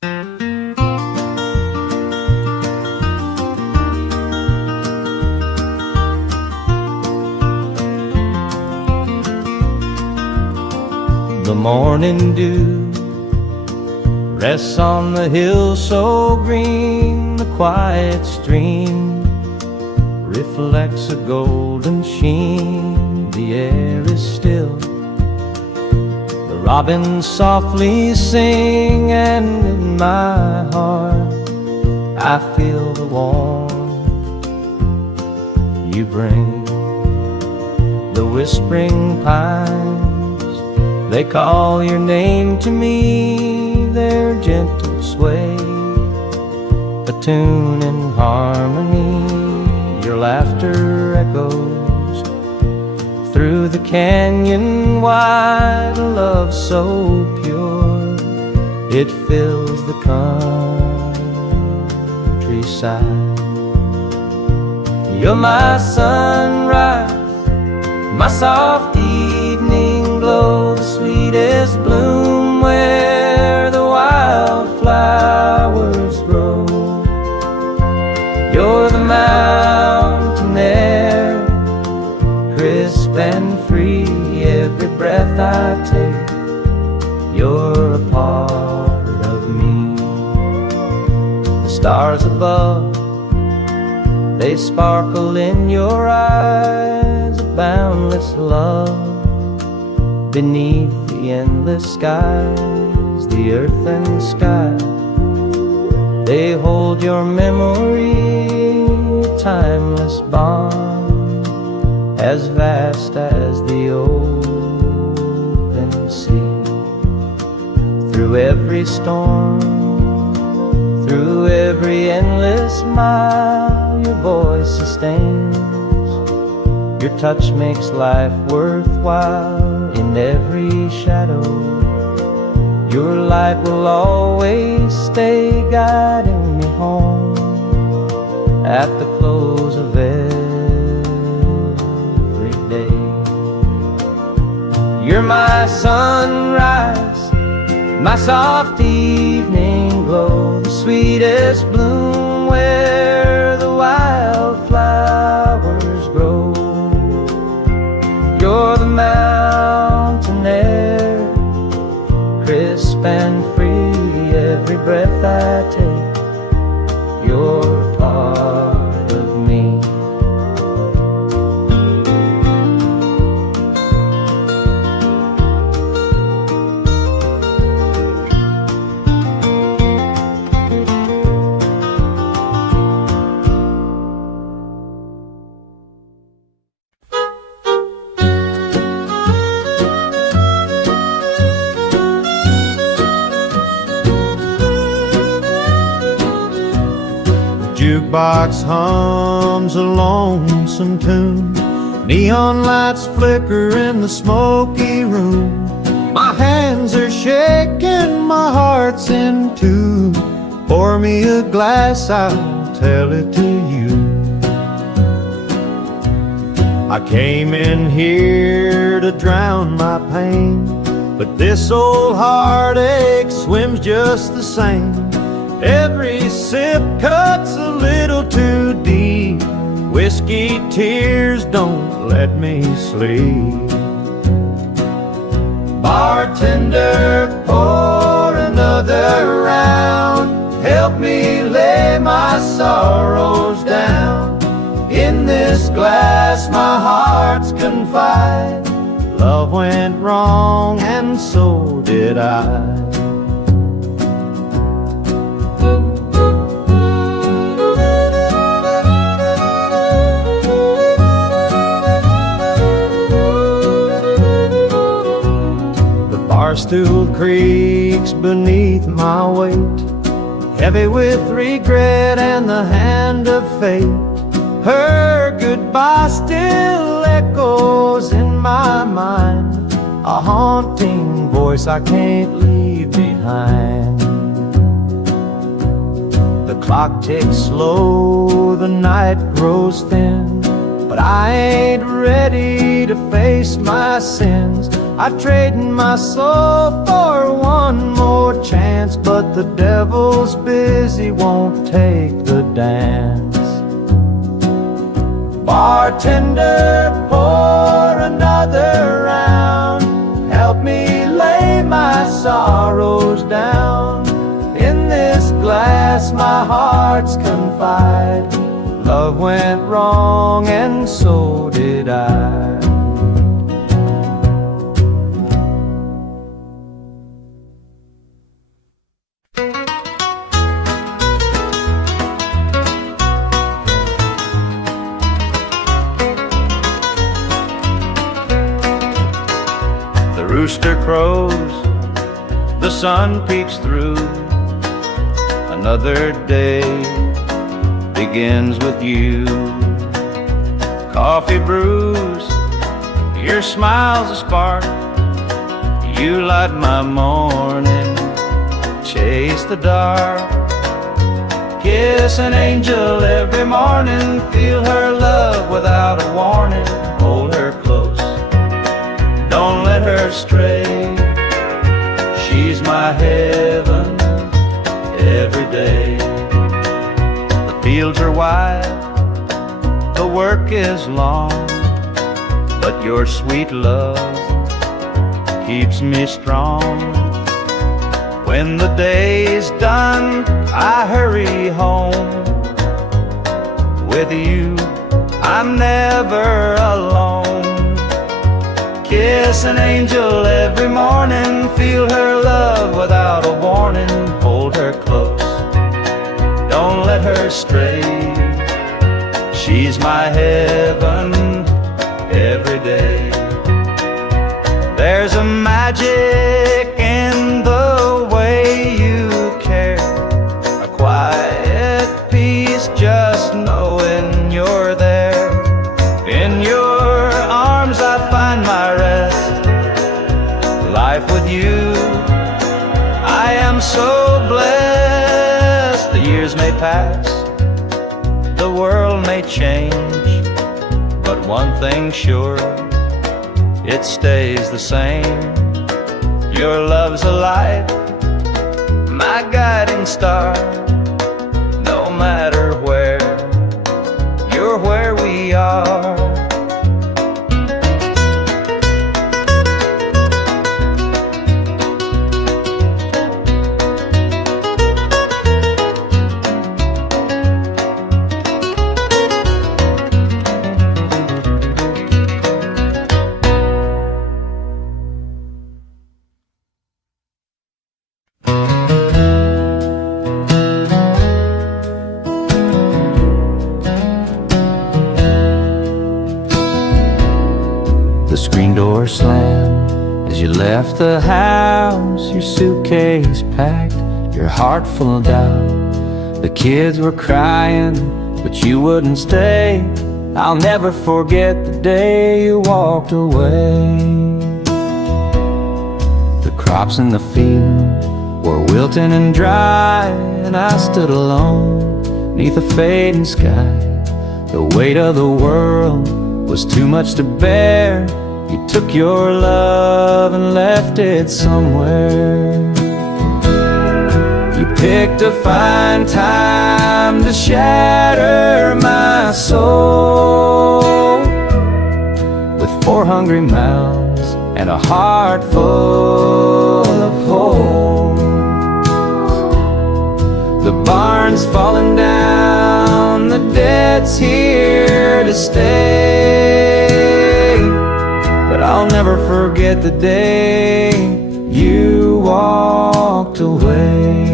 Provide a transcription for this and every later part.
The morning dew rests on the hill so green, the quiet stream reflects a golden sheen. The air is still, the robins softly sing, and in my heart I feel the warmth you bring. The whispering pines, they call your name to me, their gentle sway, a tune in harmony. Your laughter echoes through the canyon wide, a love so pure it fills the countryside. You're my sunrise, my soft evening glow, the sweetest bloom where the wildflowers grow. You're the mountain air, crisp and free, every breath I take, you're a part of me. The stars above, they sparkle in your eyes, a boundless love beneath the endless skies. The earth and sky, they hold your memory, a timeless bond as vast as the open sea. Through every storm, through every endless mile, your voice sustains, your touch makes life worthwhile. In every shadow, your light will always stay, guiding me home at the close of every day. You're my sunrise, my soft evening glow, the sweetest bloom where the wildflowers grow. You're the mountain air, crisp and free, every breath I take, you're part of me. Jukebox hums a lonesome tune, neon lights flicker in the smoky room. My hands are shaking, my heart's in tune. Pour me a glass, I'll tell it to you. I came in here to drown my pain, but this old heartache swims just the same. Every sip cuts a little too deep, whiskey tears don't let me sleep. Bartender, pour another round, help me lay my sorrows down. In this glass my heart's confide, love went wrong and so did I. Barstool creaks beneath my weight, heavy with regret and the hand of fate. Her goodbye still echoes in my mind, a haunting voice I can't leave behind. The clock ticks slow, the night grows thin, but I ain't ready to face my sins. I'd trade my soul for one more chance, but the devil's busy, won't take the dance. Bartender, pour another round. Help me lay my sorrows down. In this glass my heart's confide. Love went wrong and so did I. The rooster crows, the sun peeks through. Another day begins with you. Coffee brews, your smile's a spark. You light my morning, chase the dark. Kiss an angel every morning, feel her love without a warning. Hold her close, don't let her stray. She's my heaven every day. The fields are wide, the work is long, but your sweet love keeps me strong. When the day's done, I hurry home. With you, I'm never alone. Kiss an angel every morning, feel her love without a warning. Hold her close, don't let her stray. She's my heaven every day. There's a magic in the way you care, a quiet peace just knowing you're there. In your arms I find my rest. Life with you, I am so blessed. The years may pass, the world may change, but one thing's sure, it stays the same. Your love's a light, my guiding star. No matter where, you're where we are. Door slammed as you left the house, your suitcase packed, your heart full of doubt. The kids were crying, but you wouldn't stay. I'll never forget the day you walked away. The crops in the field were wilting and dry, and I stood alone neath a fading sky. The weight of the world was too much to bear. You took your love and left it somewhere. You picked a fine time to shatter my soul, with 4 hungry mouths and a heart full of hope. The barn's falling down, the debt's here to stay, but I'll never forget the day you walked away.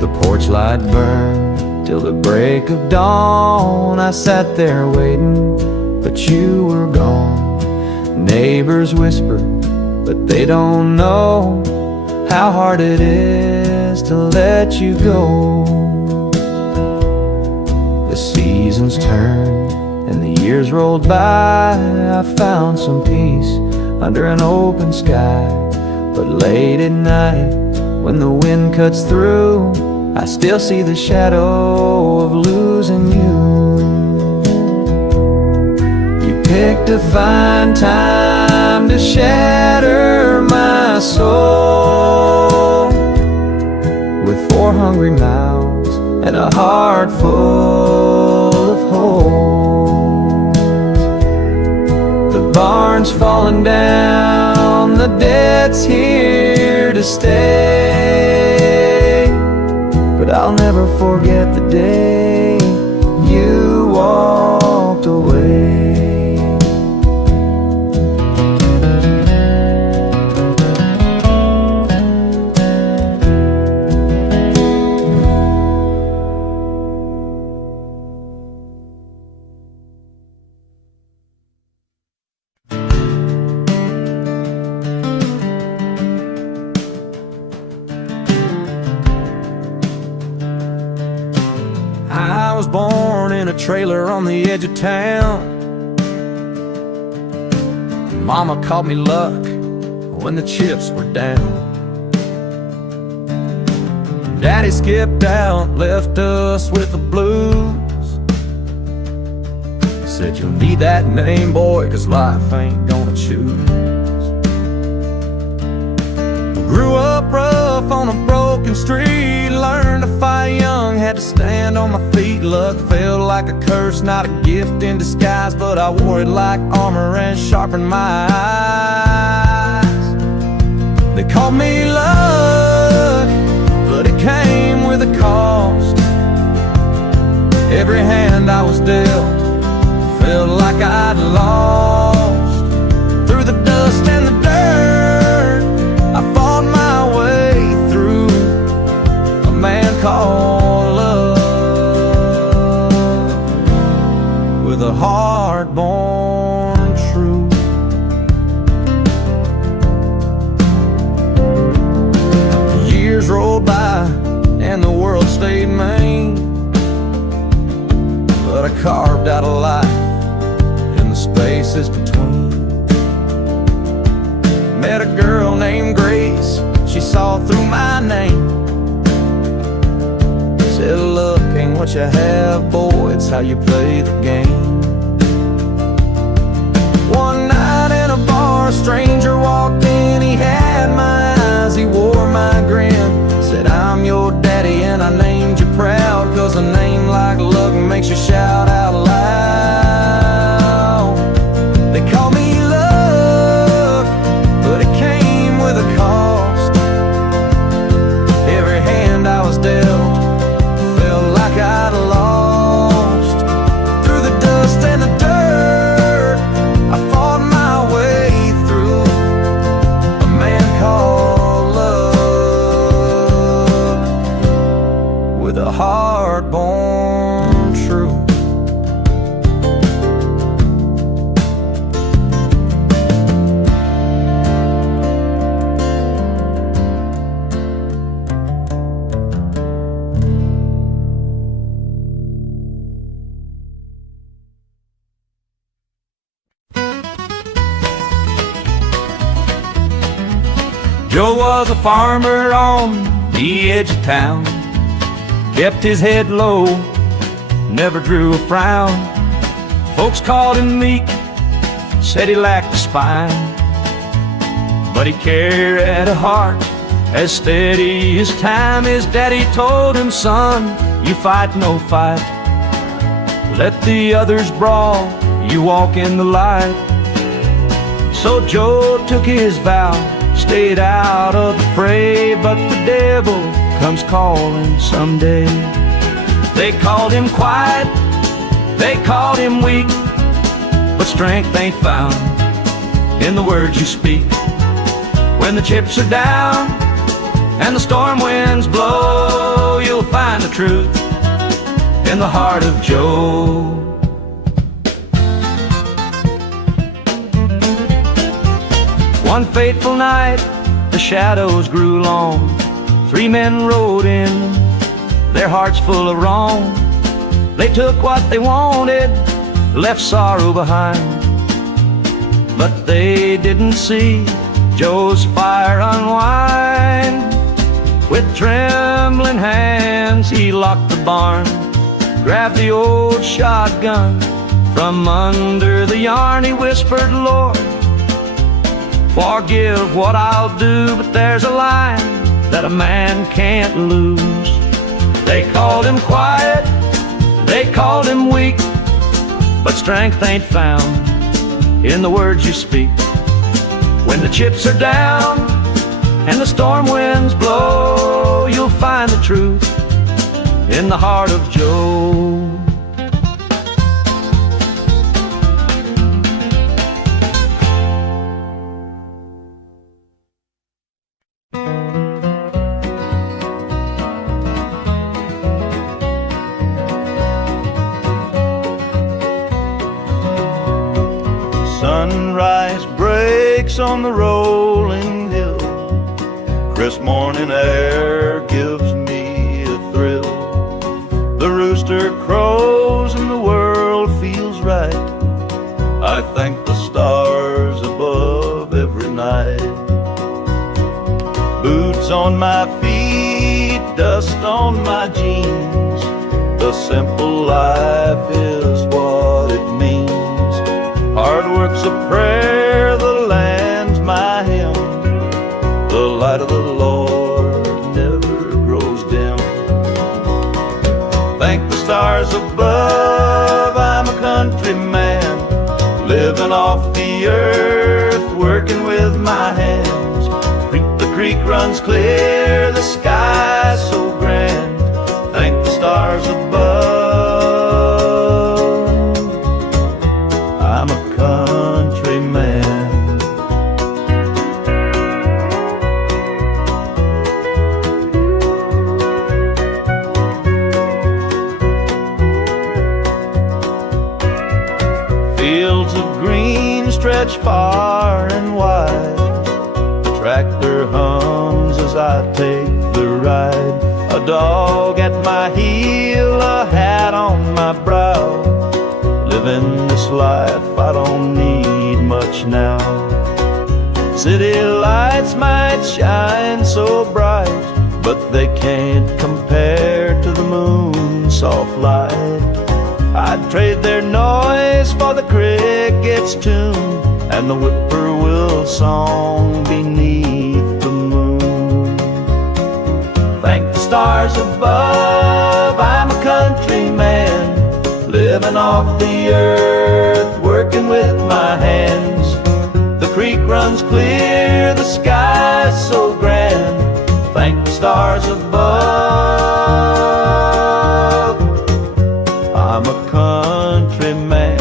The porch light burned till the break of dawn. I sat there waiting, but you were gone. Neighbors whispered, but they don't know how hard it is to let you go. The seasons turned and the years rolled by. I found some peace under an open sky, but late at night When the wind cuts through, I still see the shadow of losing you. You picked a fine time to shatter my soul, with 4 hungry mouths and a heart full of holes. The barn's falling down, the debt's here to stay, but I'll never forget the day you walked away. I was born in a trailer on the edge of town. Mama called me luck when the chips were down. Daddy skipped out, left us with the blues. Said you'll need that name, boy, 'cause life ain't gonna choose. Grew up rough on a broken street, learned to fight young, had to stand on my feet. Luck felt like a curse, not a gift in disguise, but I wore it like armor and sharpened my eyes. They called me luck, but it came with a cost. Every hand I was dealt felt like I'd lost. Through the dust and the dirt, I fought my way through a man called love, with a heart born true. Years rolled by and the world stayed mean, but I carved out a life in the spaces between. Met a girl named Grace, she saw through my name. Said, look, ain't what you have, boy, it's how you play the game. One night in a bar, a stranger walked in, he had my eyes, he wore my grin. Said, I'm your daddy and I named you proud, 'cause a name like luck makes you shout out loud. They call me luck, but it came with a cost. Every hand I was dealt felt like I'd lost. Through the dust and the dirt, I fought my way through a man called love, with a heart born true. Joe was a farmer on the edge of town, kept his head low, never drew a frown. Folks called him meek, said he lacked a spine, but he carried a heart as steady as time. His daddy told him, son, you fight no fight, let the others brawl, you walk in the light. So Joe took his vow, stayed out of the fray, but the devil comes calling someday. They called him quiet, they called him weak, but strength ain't found in the words you speak. When the chips are down and the storm winds blow, you'll find the truth in the heart of Joe. One fateful night, the shadows grew long. 3 men rode in, their hearts full of wrong. They took what they wanted, left sorrow behind, but they didn't see Joe's fire unwind. With trembling hands he locked the barn, grabbed the old shotgun. From under the yarn he whispered, Lord, forgive what I'll do, but there's a line that a man can't lose. They called him quiet, they called him weak, but strength ain't found in the words you speak. When the chips are down and the storm winds blow, you'll find the truth in the heart of Joe. Sunrise breaks on the rolling hill. Crisp morning air gives me a thrill. The rooster crows and the world feels right. I thank the stars above every night. Boots on my feet, dust on my jeans. The simple life is what it means. Hard work's a prayer, the land's my hymn. The light of the Lord never grows dim. Thank the stars above, I'm a country man, living off the earth, working with my hands. The creek runs clear, the sky's so grand. Thank the stars above, I'm a country man. Fields of green stretch far and wide. The tractor hums as I take the ride. A dog at my heel, a hat on my brow. Living this life, I don't need much now. City lights might shine so bright, but they can't compare to the moon's soft light. I'd trade their noise for the cricket's tune and the whippoorwill song beneath the moon. Thank the stars above, I'm a country man, living off the earth, working with my hands. The creek runs clear, the sky's so grand. Thank the stars above, I'm a country man.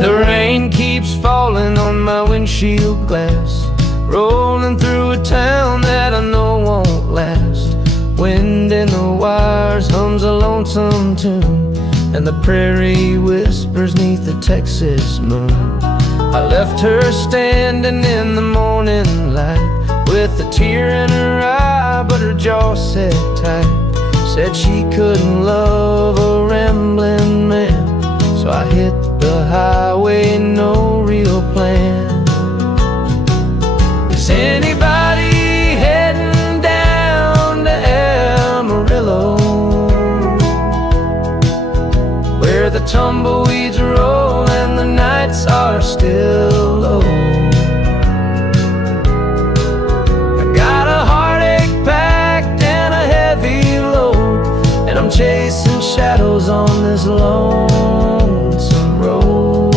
The rain keeps falling on my windshield glass, rolling through a town that I know won't last. Wind in the wires hums a lonesome tune, and the prairie whispers neath the Texas moon. I left her standing in the morning light, with a tear in her eye, but her jaw set tight. Said she couldn't love a rambling man, so I hit the highway, no real plan. Is anybody heading down to Amarillo, where the tumbleweeds roll and the nights are still low? I got a heartache packed and a heavy load, and I'm chasing shadows on this lonesome road.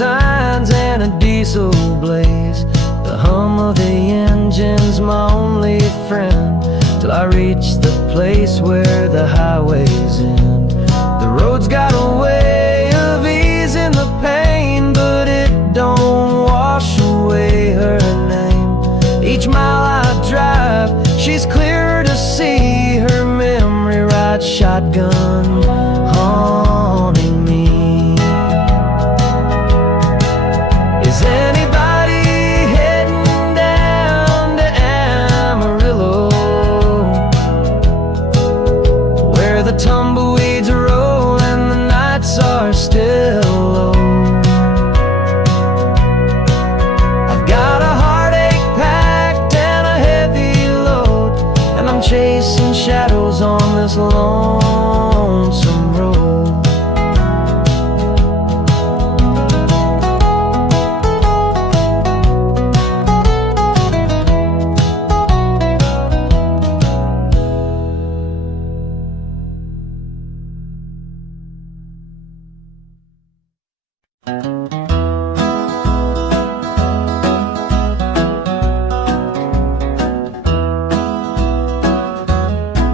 signs and a diesel blaze. The hum of the engine's my only friend, till I reach the place where the highways end. The road's got a way of easing the pain, but it don't wash away her name. Each mile I drive, she's clearer to see, her memory rides shotgun, haunting me. Is anybody heading down to Amarillo, where the tumbleweeds roll and the nights are still low? I've got a heartache packed and a heavy load, and I'm chasing shadows on this lonesome road.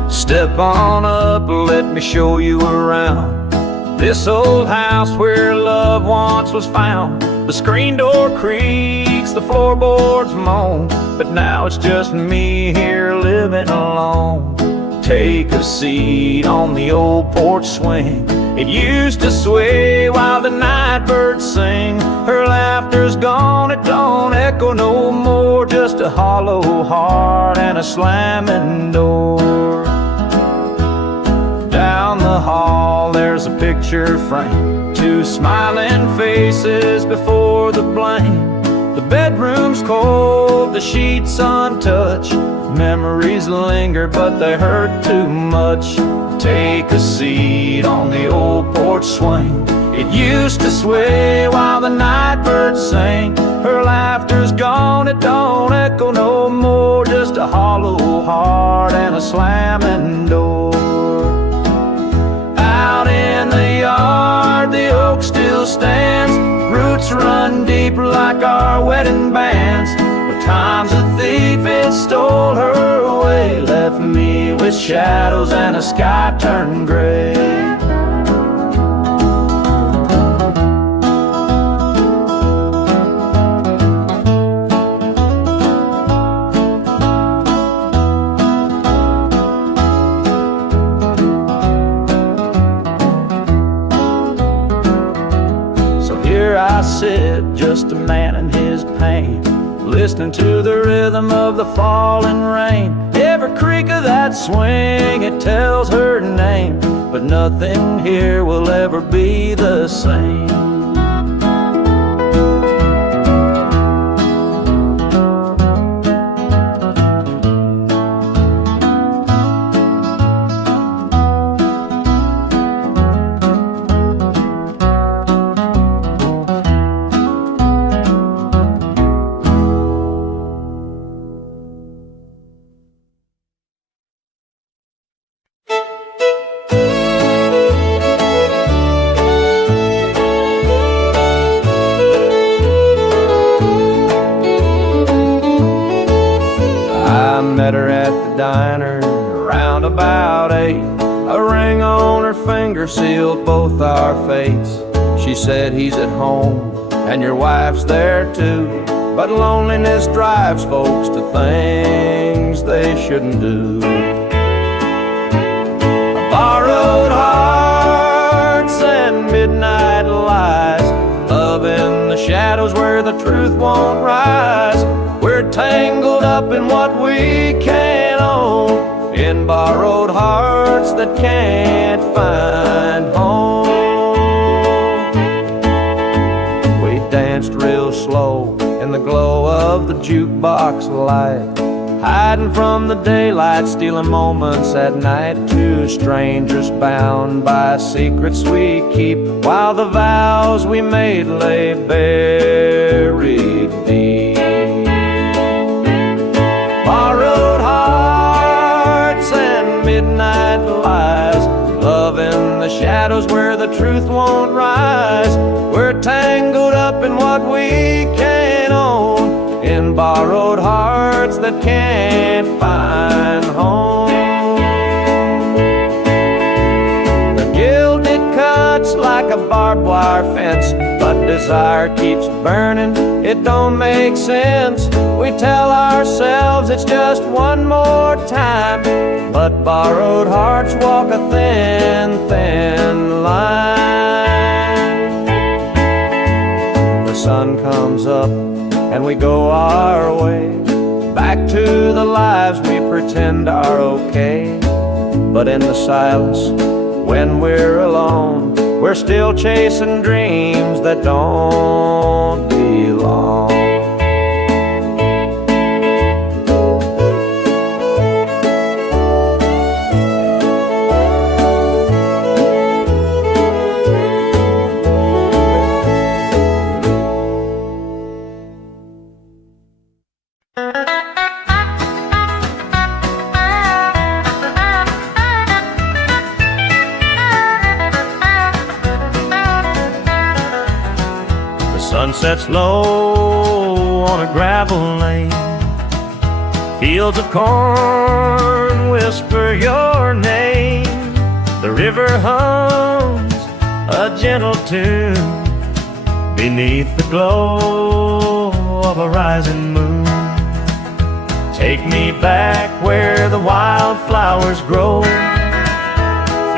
Step on up, let me show you around this old house where love once was found. The screen door creaks, the floorboards moan, but now it's just me here living alone. Take a seat on the old porch swing. It used to sway while the night birds sing. Her laughter's gone, it don't echo no more, just a hollow heart and a slamming door. Down the hall there's a picture frame, two smiling faces before the blame. The bedroom's cold, the sheets untouched. Memories linger but they hurt too much. Take a seat on the old porch swing. It used to sway while the night birds sang. Her laughter's gone, it don't echo no more, just a hollow heart and a slamming door. Out in the yard, the oak still stands. Roots run deep like our wedding bands. But time's a thief, it stole her away, left me with shadows and a sky turned gray. I sit, just a man in his pain, listening to the rhythm of the falling rain. Every creak of that swing, it tells her name, but nothing here will ever be the same. Met her at the diner around about 8. A ring on her finger sealed both our fates. She said, he's at home and your wife's there too, but loneliness drives folks to things they shouldn't do. Borrowed hearts and midnight lies, love in the shadows where the truth won't rise. We're tangled up in what we can't own, in borrowed hearts that can't find home. We danced real slow in the glow of the jukebox light, hiding from the daylight, stealing moments at night. Two strangers bound by secrets we keep, while the vows we made lay buried deep. Borrowed hearts and midnight lies, love in the shadows where the truth won't rise. We're tangled up in what we can't own, in borrowed hearts that can't find home. The gilded cuts like a barbed wire fence, but desire keeps burning, it don't make sense. We tell ourselves it's just one more time, but borrowed hearts walk a thin, thin line. The sun comes up and we go our way, back to the lives we pretend are okay. But in the silence, when we're alone, we're still chasing dreams that don't belong. Sun sets low on a gravel lane. Fields of corn whisper your name. The river hums a gentle tune beneath the glow of a rising moon. Take me back where the wildflowers grow,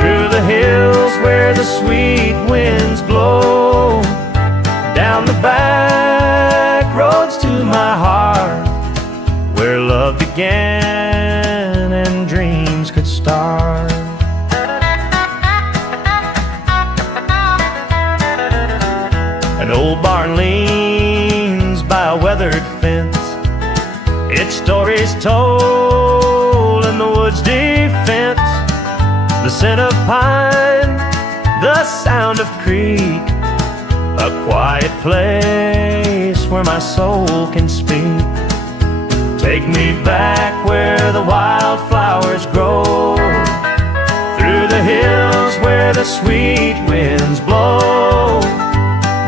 through the hills where the sweet winds blow, down the back roads to my heart, where love began and dreams could start. An old barn leans by a weathered fence, its stories told in the woods' defense. The scent of pine, the sound of creek, a quiet place where my soul can speak. Take me back where the wildflowers grow, through the hills where the sweet winds blow,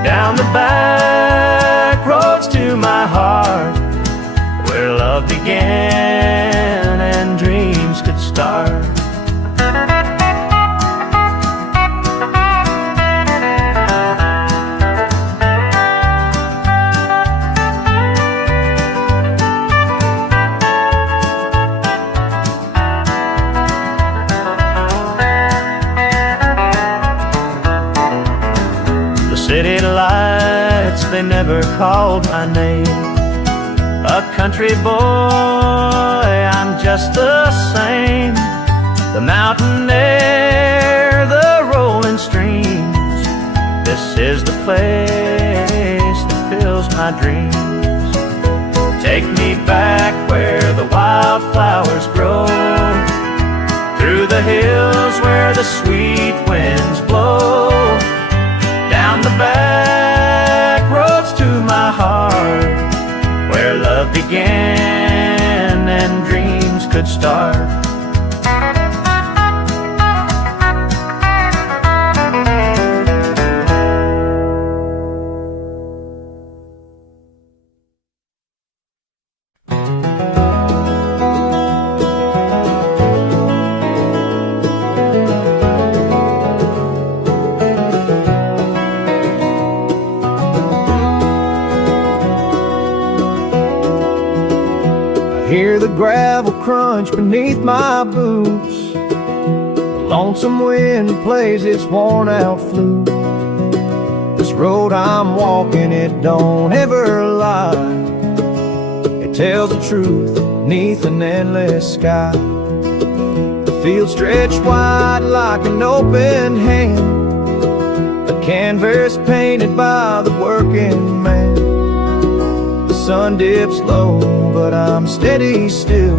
down the back roads to my heart, where love began and dreams could start. City lights, they never called my name. A country boy, I'm just the same. The mountain air, the rolling streams, this is the place that fills my dreams. Take me back where the wildflowers grow, through the hills where the sweet winds blow, down the back roads to my heart, where love began and dreams could start. Hear the gravel crunch beneath my boots, the lonesome wind plays its worn-out flute. This road I'm walking, it don't ever lie, it tells the truth beneath an endless sky. The field stretched wide like an open hand, a canvas painted by the working man. The sun dips low, but I'm steady still,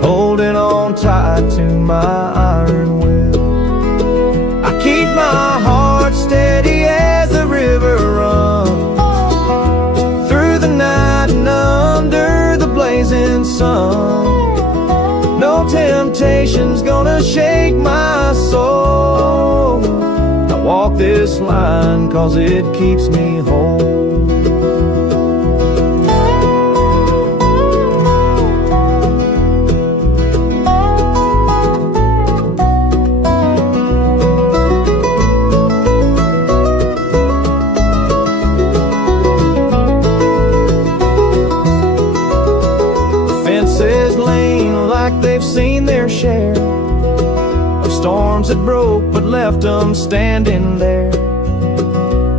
holding on tight to my iron will. I keep my heart steady as the river runs, through the night and under the blazing sun. No temptation's gonna shake my soul. I walk walk this line 'cause it keeps me whole. They've seen their share of storms that broke but left them standing there.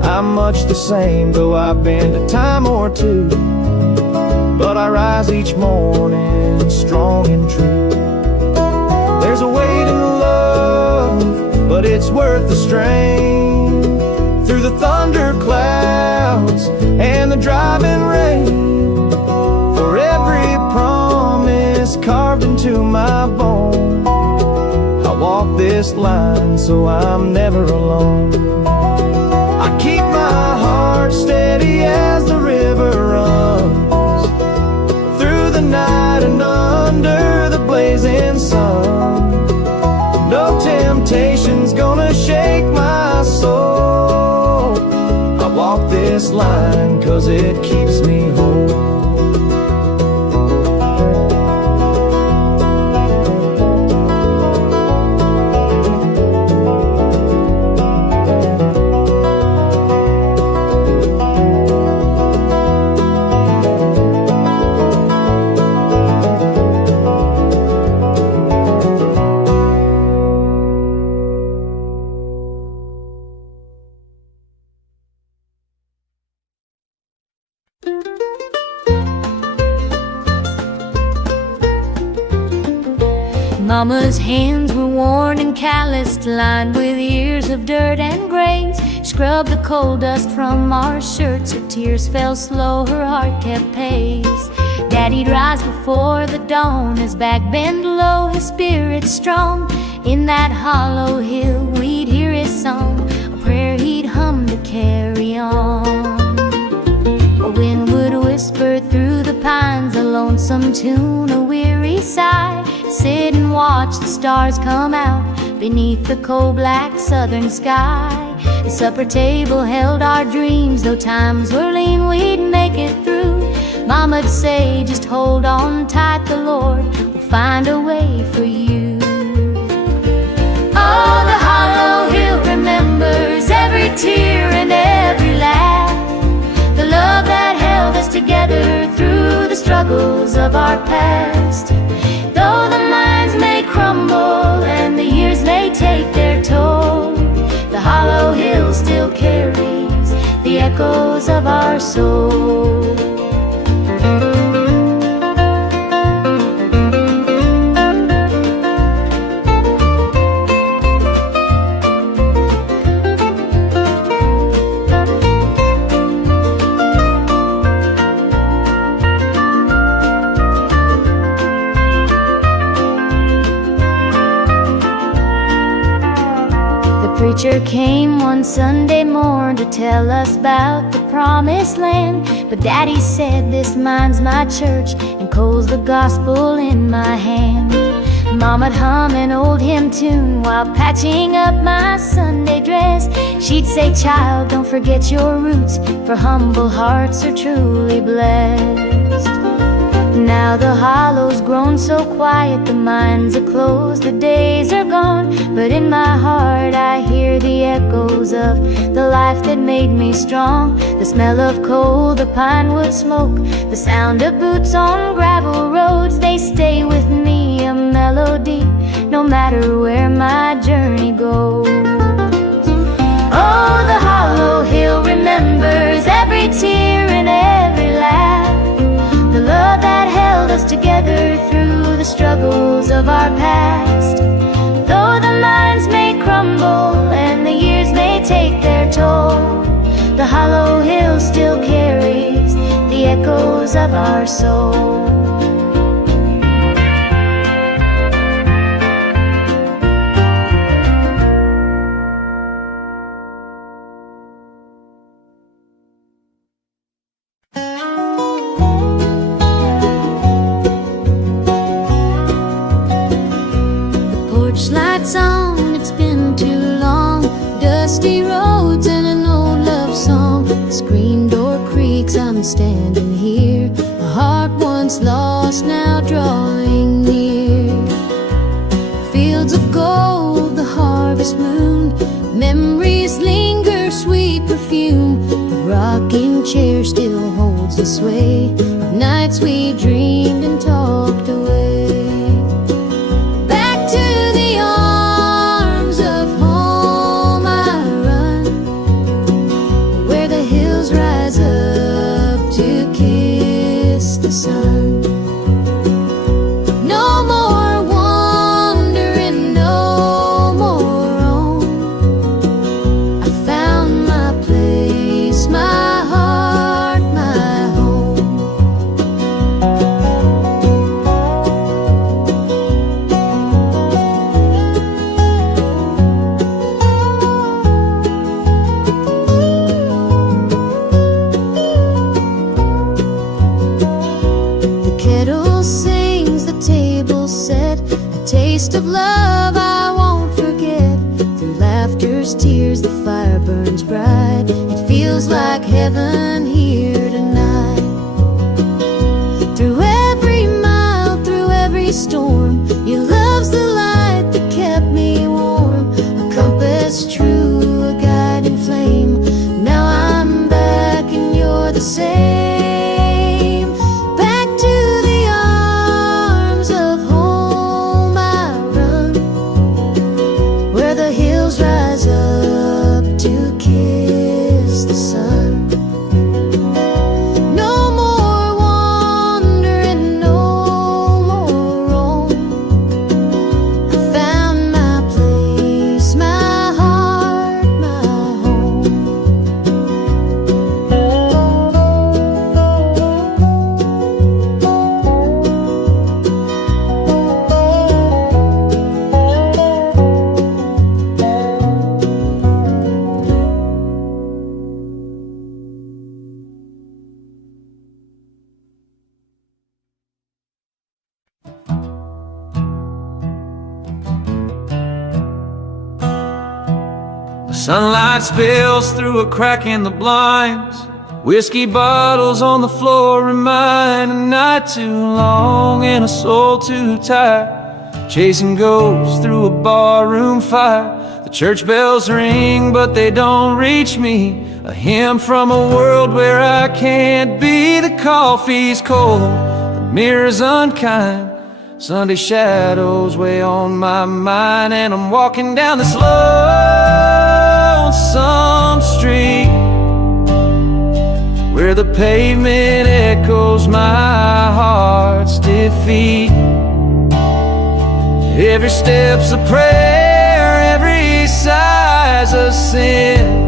I'm much the same, though I've been a time or two, but I rise each morning strong and true. There's a weight in love, but it's worth the strain. Through the thunder clouds and the driving rain, for every promise carved into my bone, I walk this line so I'm never alone. I keep my heart steady as the river runs, through the night and under the blazing sun. No temptation's gonna shake my soul. I walk this line 'cause it keeps me whole. Mama's hands were worn and calloused, lined with years of dirt and graze. Scrubbed the coal dust from our shirts, her tears fell slow, her heart kept pace. Daddy'd rise before the dawn, his back bent low, his spirit strong. In that hollow hill we'd hear his song, a prayer he'd hum to carry on. A wind would whisper through the pines, a lonesome tune, a weary sigh. Sit and watch the stars come out beneath the coal-black southern sky. The supper table held our dreams, though times were lean, we'd make it through. Mama'd say, just hold on tight, the Lord will find a way for you. Oh, the hollow hill remembers every tear and every laugh, the love that held us together through the struggles of our past. Though the minds may crumble and the years may take their toll, the hollow hill still carries the echoes of our soul. The preacher came one Sunday morn to tell us about the promised land. But Daddy said, this mine's my church and coal's the gospel in my hand. Mama'd hum an old hymn tune while patching up my Sunday dress. She'd say, child, don't forget your roots, for humble hearts are truly blessed. Now the hollow's grown so quiet, the mines are closed, the days are gone. But in my heart I hear the echoes of the life that made me strong. The smell of coal, the pine wood smoke, the sound of boots on gravel roads, they stay with me, a melody, no matter where my journey goes. Oh, the hollow hill remembers every tear and every laugh, the love that held us together through the struggles of our past. Though the minds may crumble and the years may take their toll, the hollow hill still carries the echoes of our soul. Lights on, it's been too long, dusty road. I'm standing here, a heart once lost now drawing near. Fields of gold, the harvest moon, memories linger, sweet perfume. The rocking chair still holds the sway of nights we dreamed and talked away. Back to the arms of home I run, where the hills rise up to kiss the sun. No more wandering, no more roam. I found my place, my heart, my home. The kettle sings, the table set, a taste of love I won't forget. Through laughter's tears, the fire burns bright. It feels like heaven here tonight. Through every mile, through every storm, your love's the light that kept me warm. A compass true, a guiding flame. Now I'm back and you're the same. Back to the arms of home I run, where the hills rise up to kiss the sun. No more wandering, no more roam. I found my place, my heart, my home. The sunlight spills through a crack in the blinds. Whiskey bottles on the floor remind a night too long and a soul too tired, chasing ghosts through a barroom fire. The church bells ring, but they don't reach me. A hymn from a world where I can't be. The coffee's cold, the mirror's unkind. Sunday shadows weigh on my mind, and I'm walking down this lonesome street where the pavement echoes my heart's defeat. Every step's a prayer, every sigh's a sin.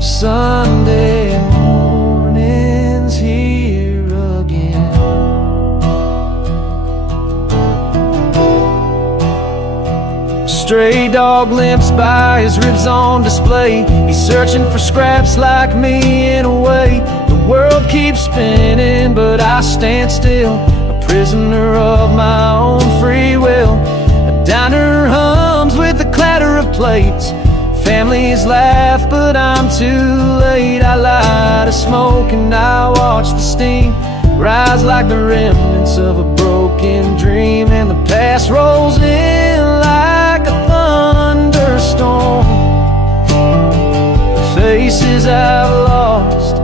Sunday morning's here again. Stray dog limps by, his ribs on display. He's searching for scraps like me in a way. The world keeps spinning, but I stand still, a prisoner of my own free will. A diner hums with the clatter of plates. Families laugh, but I'm too late. I light a smoke and I watch the steam rise like the remnants of a broken dream. And the past rolls in like a thunderstorm. The faces I've lost,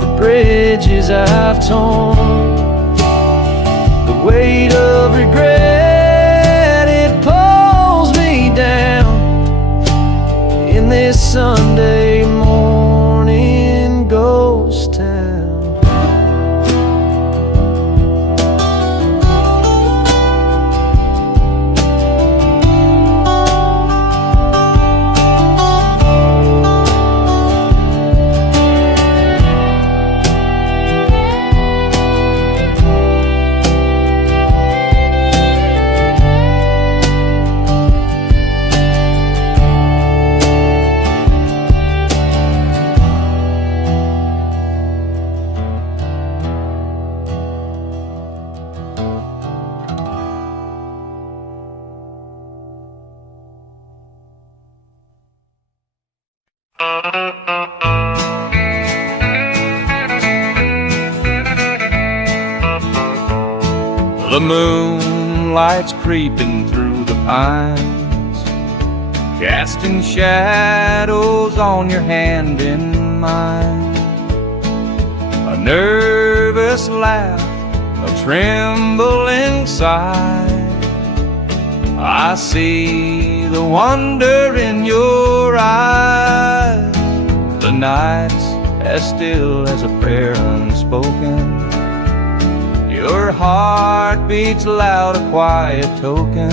the bridges I've torn, the weight of regret, it pulls me down in this Sunday morning ghost town. The moonlight's creeping through the pines, casting shadows on your hand in mine. A nervous laugh, a trembling sigh. I see the wonder in your eyes. The night's as still as a prayer unspoken. Your heart beats loud, a quiet token.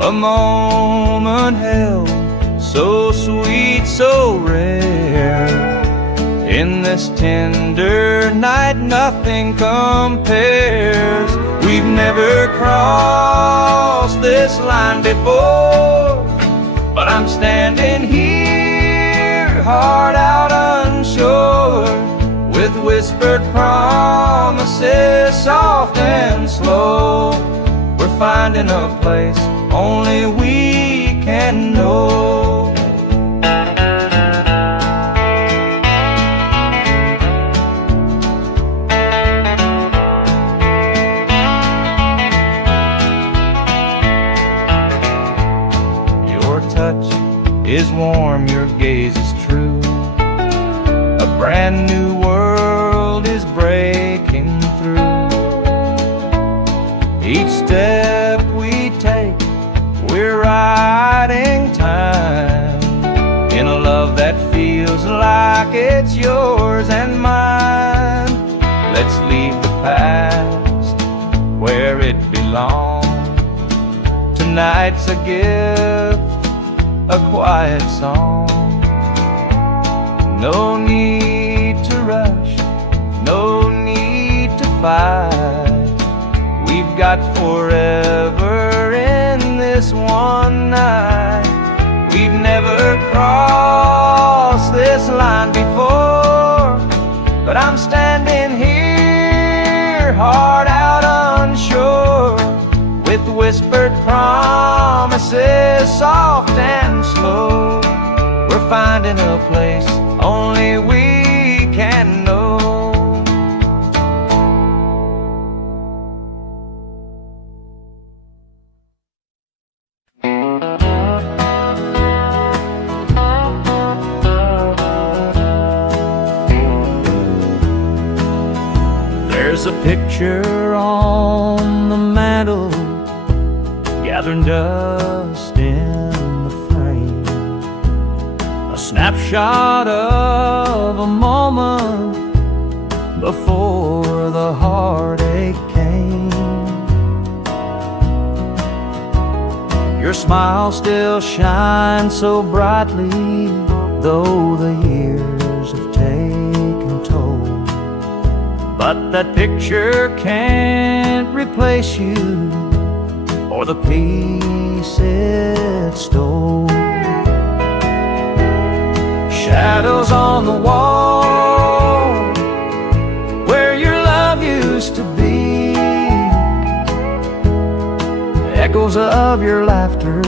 A moment held, so sweet, so rare. In this tender night, nothing compares. We've never crossed this line before, but I'm standing here, heart out unsure, with whispered promises, soft and slow. We're finding a place only we can know. Your touch is warm, your gaze is true. A brand new world is breaking through. Each step we take, we're riding time in a love that feels like it's yours and mine. Let's leave the past where it belongs. Tonight's a gift, a quiet song. No need to rush, no need to fight. We've got forever in this one night. We've never crossed this line before, but I'm standing here, heart out unsure, with whispered promises, soft and slow. We're finding a place only we can know. There's a picture on the mantle, gathering dust in the frame. A snapshot of a moment before the heartache came. Your smile still shines so brightly, though the years have taken toll. But that picture can't replace you or the peace it stole. Shadows on the wall where your love used to be, echoes of your laughter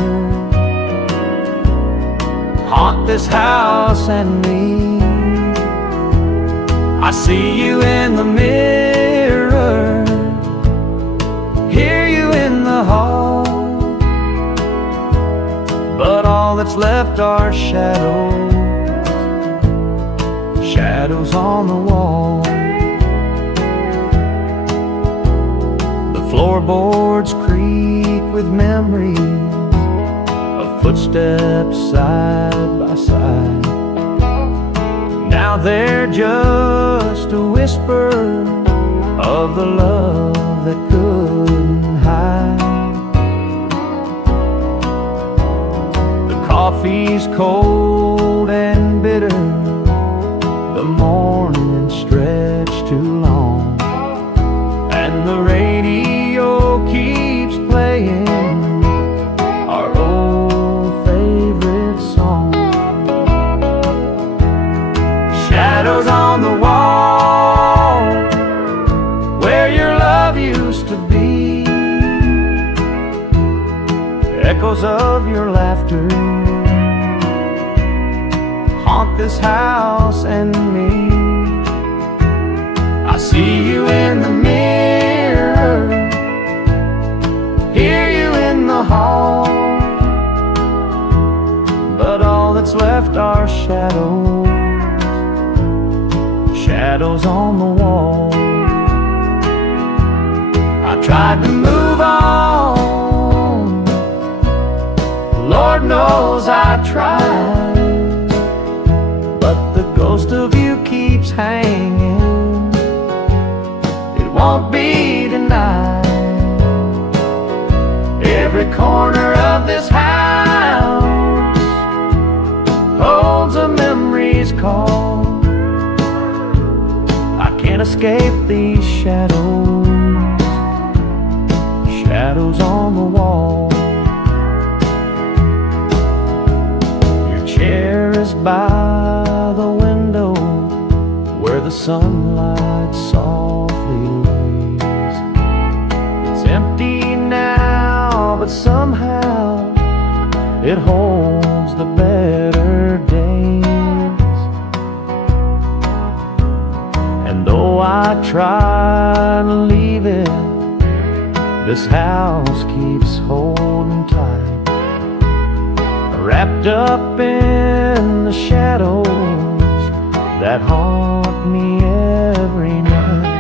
haunt this house and me. I see you in the mirror, hear you in the hall, but all that's left are shadows, shadows on the wall. The floorboards creak with memories of footsteps side by side. Now they're just a whisper of the love that couldn't hide. The coffee's cold and bitter, the morning stretched too long, and the radio keeps playing our old favorite song. Shadows on the wall where your love used to be, echoes of your laughter haunt this house and me. I see you in the mirror, are shadows, shadows on the wall. I tried to move on, Lord knows I tried, but the ghost of you keeps hanging, it won't be denied. Every corner of this house holds a memory's call. I can't escape these shadows, shadows on the wall. Your chair is by the window where the sunlight softly lays. It's empty now, but somehow it holds the better days. And though I try to leave it, this house keeps holding tight, wrapped up in the shadows that haunt me every night.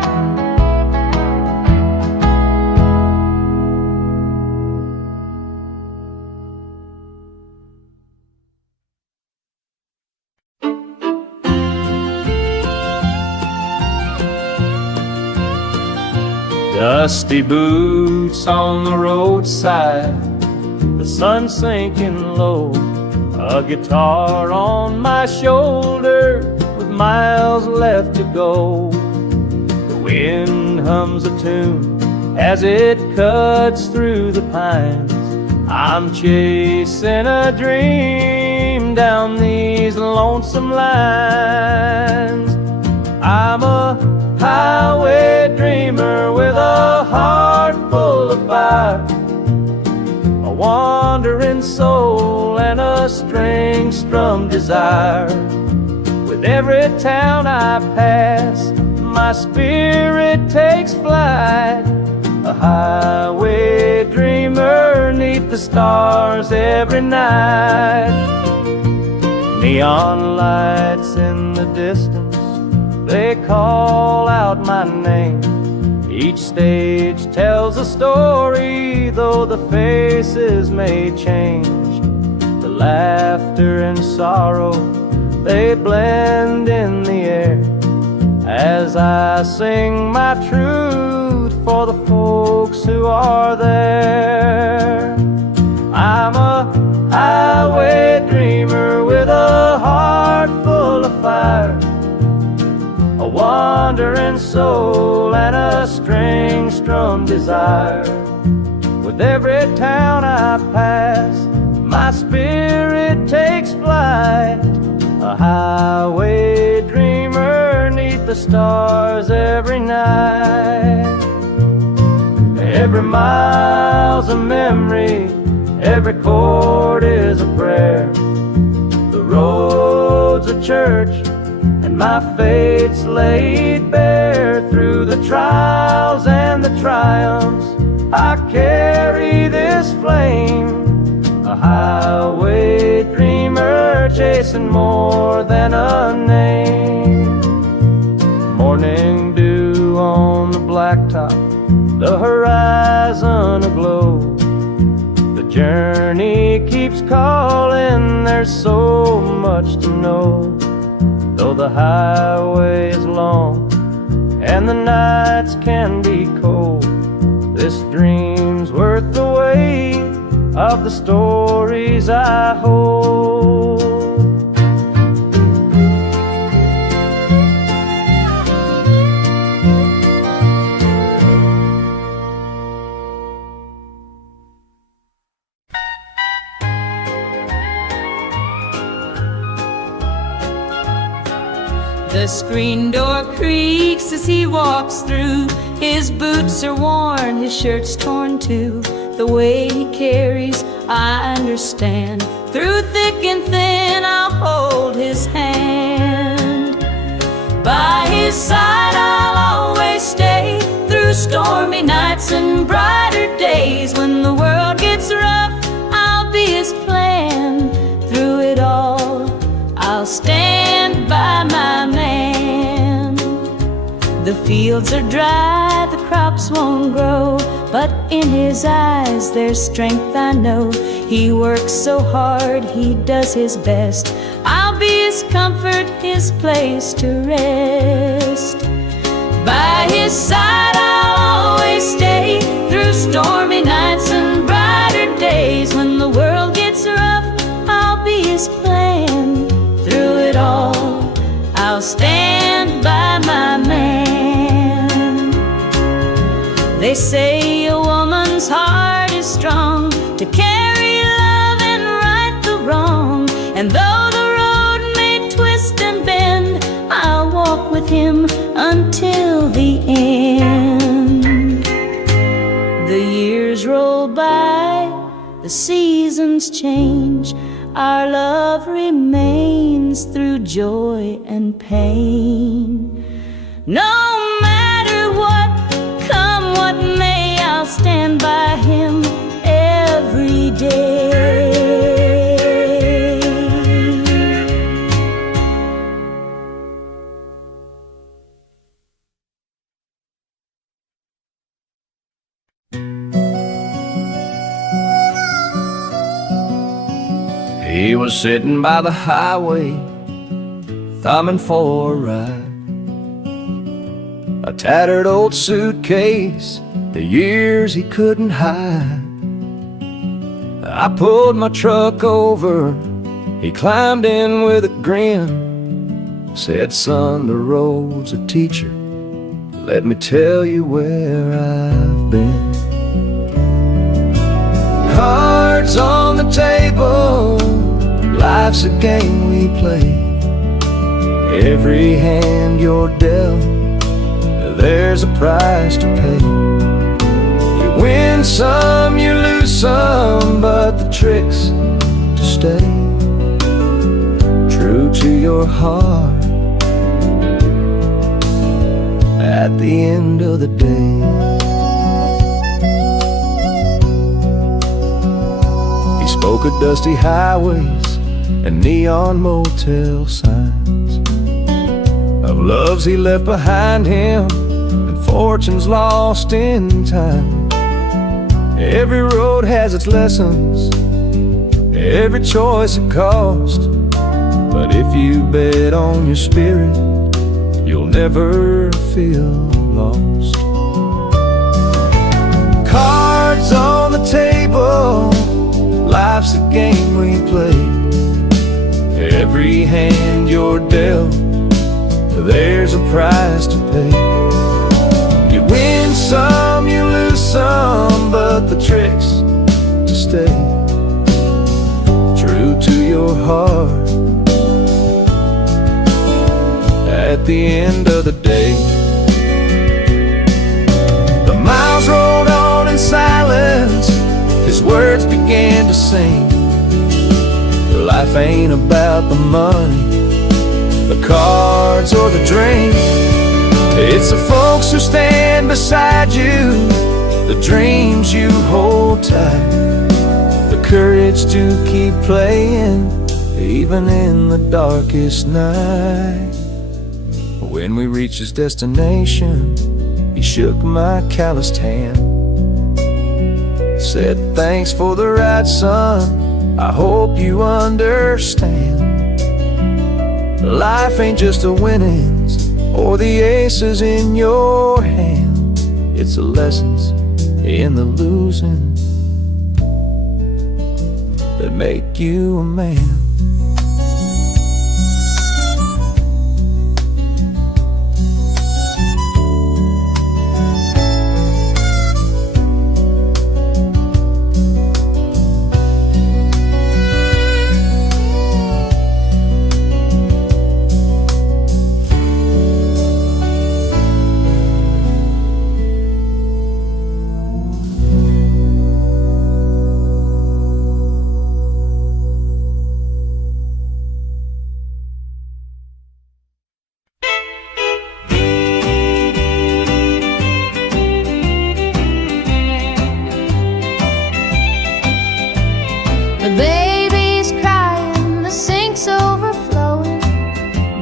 Dusty boots on the roadside, the sun sinking low, a guitar on my shoulder with miles left to go. The wind hums a tune as it cuts through the pines. I'm chasing a dream down these lonesome lines. I'm a highway dreamer with a heart full of fire, a wandering soul and a string-strummed desire. With every town I pass, my spirit takes flight, a highway dreamer 'neath the stars every night. Neon lights in the distance, they call out my name. Each stage tells a story, though the faces may change. The laughter and sorrow, they blend in the air as I sing my truth for the folks who are there. I'm a highway dreamer with a heart full of fire, a wandering soul and a string-strummed desire. With every town I pass, my spirit takes flight, a highway dreamer 'neath the stars every night. Every mile's a memory, every chord is a prayer. The road's a church, and my fate's laid bare. Through the trials and the triumphs, I carry this flame, a highway dreamer chasing more than a name. Morning dew on the blacktop, the horizon aglow. The journey keeps calling, there's so much to know. Though the highway is long and the nights can be cold, this dream's worth the weight of the stories I hold. The screen door creaks as he walks through. His boots are worn, his shirt's torn too. The way he carries, I understand. Through thick and thin, I'll hold his hand. By his side, I'll always stay. Through stormy nights and brighter days. When the world gets rough, I'll be his plan. Through it all, I'll stand by my man. The fields are dry, the crops won't grow, but in his eyes there's strength, I know. He works so hard, he does his best. I'll be his comfort, his place to rest. By his side I'll always stay, through stormy nights and brighter days. When the world gets rough, I'll be his plan. Through it all, I'll stand by my man. They say a woman's heart is strong, to carry love and right the wrong. And though the road may twist and bend, I'll walk with him until the end. The years roll by, the seasons change, our love remains through joy and pain. No matter what, come what may, I'll stand by him every day. He was sitting by the highway, thumbing for a ride. A tattered old suitcase, the years he couldn't hide. I pulled my truck over, he climbed in with a grin. Said, son, the road's a teacher, let me tell you where I've been. Cards on the table, life's a game we play. Every hand you're dealt, there's a price to pay. You win some, you lose some, but the trick's to stay true to your heart at the end of the day. He spoke of dusty highways and neon motel signs, of loves he left behind him and fortunes lost in time. Every road has its lessons, every choice a cost, but if you bet on your spirit, you'll never feel lost. Cards on the table, life's a game we play. Every hand you're dealt, there's a price to pay. You win some, you lose some, but the trick's to stay true to your heart at the end of the day. The miles rolled on in silence, his words began to sing. Life ain't about the money, the cards or the drink. It's the folks who stand beside you, the dreams you hold tight, the courage to keep playing even in the darkest night. When we reached his destination, he shook my calloused hand, said, thanks for the ride, son, I hope you understand. Life ain't just the winnings or the aces in your hand, it's the lessons in the losing that make you a man.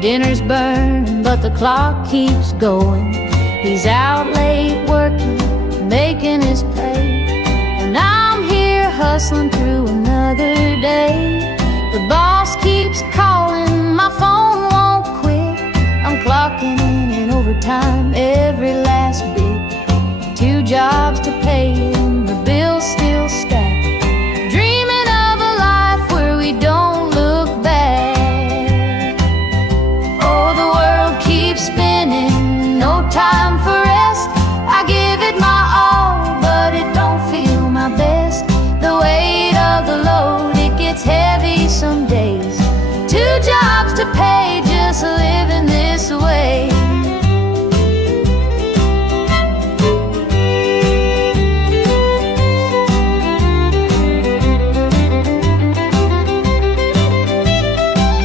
Dinner's burning, but the clock keeps going. He's out late working, making his pay, and I'm here hustling through another day. The boss keeps calling, my phone won't quit. I'm clocking in overtime every last bit. 2 jobs to pay and the bills still stack. Dreaming of a life where we don't look back. Oh, the world keeps spinning, no time for rest. I give it my all, but it don't feel my best. The weight of the load, it gets heavy some days. 2 jobs to pay, just living this way.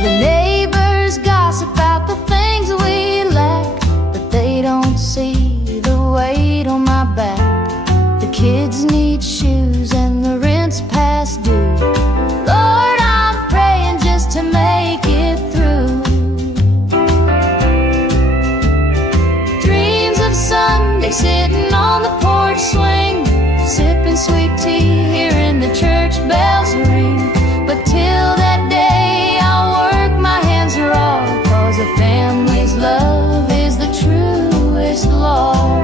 The neighbors gossip about the things we lack, but they don't see the weight on my back. The kids need shoes and the rent's past due. Lord, I'm praying just to make it through. Dreams of Sunday sitting on the porch swing, sipping sweet tea, hearing the church bells ring. But till that day I'll work my hands raw, 'cause a family's love is the truest law.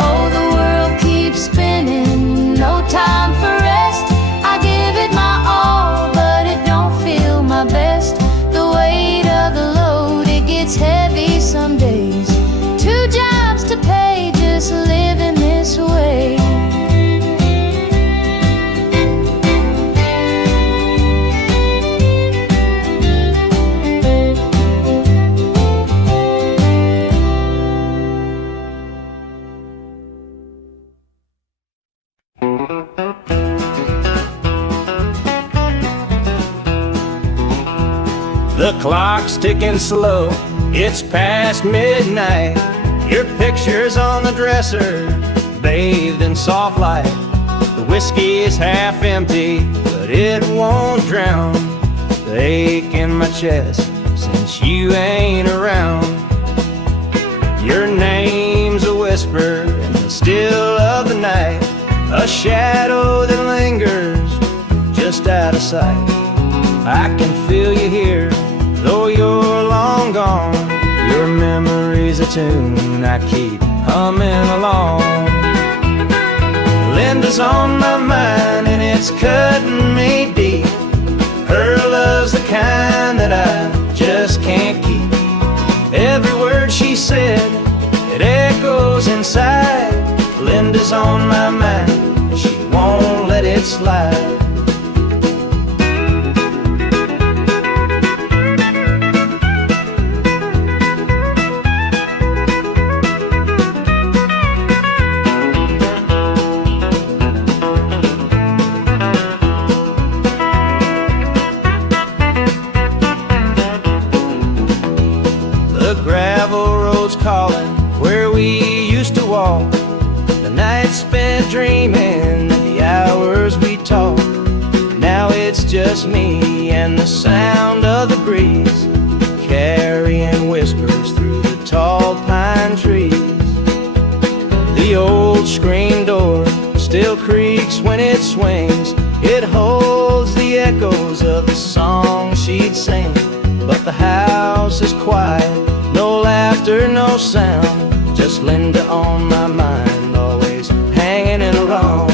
Oh, the world keeps spinning, no time for rest. I give it my all, but it don't feel my best. The weight of the load, it gets heavy some days. 2 jobs to pay, just living this way. The clock's ticking slow, it's past midnight. Your picture's on the dresser, bathed in soft light. The whiskey is half empty, but it won't drown the ache in my chest since you ain't around. Your name's a whisper in the still of the night, a shadow that lingers just out of sight. I can feel you here, though you're long gone. Your memory's a tune I keep humming along. Linda's on my mind and it's cutting me deep. Her love's the kind that I just can't keep. Every word she said, it echoes inside. Linda's on my mind, she won't let it slide. Calling where we used to walk, the nights spent dreaming, the hours we talked. Now it's just me and the sound of the breeze, carrying whispers through the tall pine trees. The old screen door still creaks when it swings, it holds the echoes of the song she'd sing. But the house is quiet, no laughter, no sound, just Linda on my mind, always hanging in a wrong.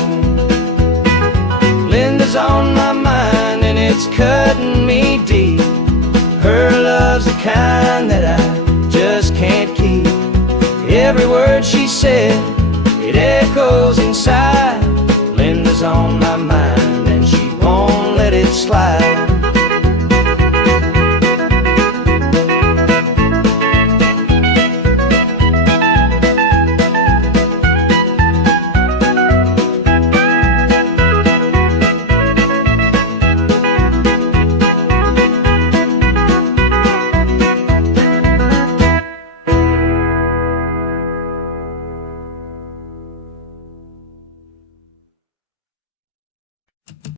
Linda's on my mind and it's cutting me deep. Her love's the kind that I just can't keep. Every word she said, it echoes inside. Linda's on my mind and she won't let it slide.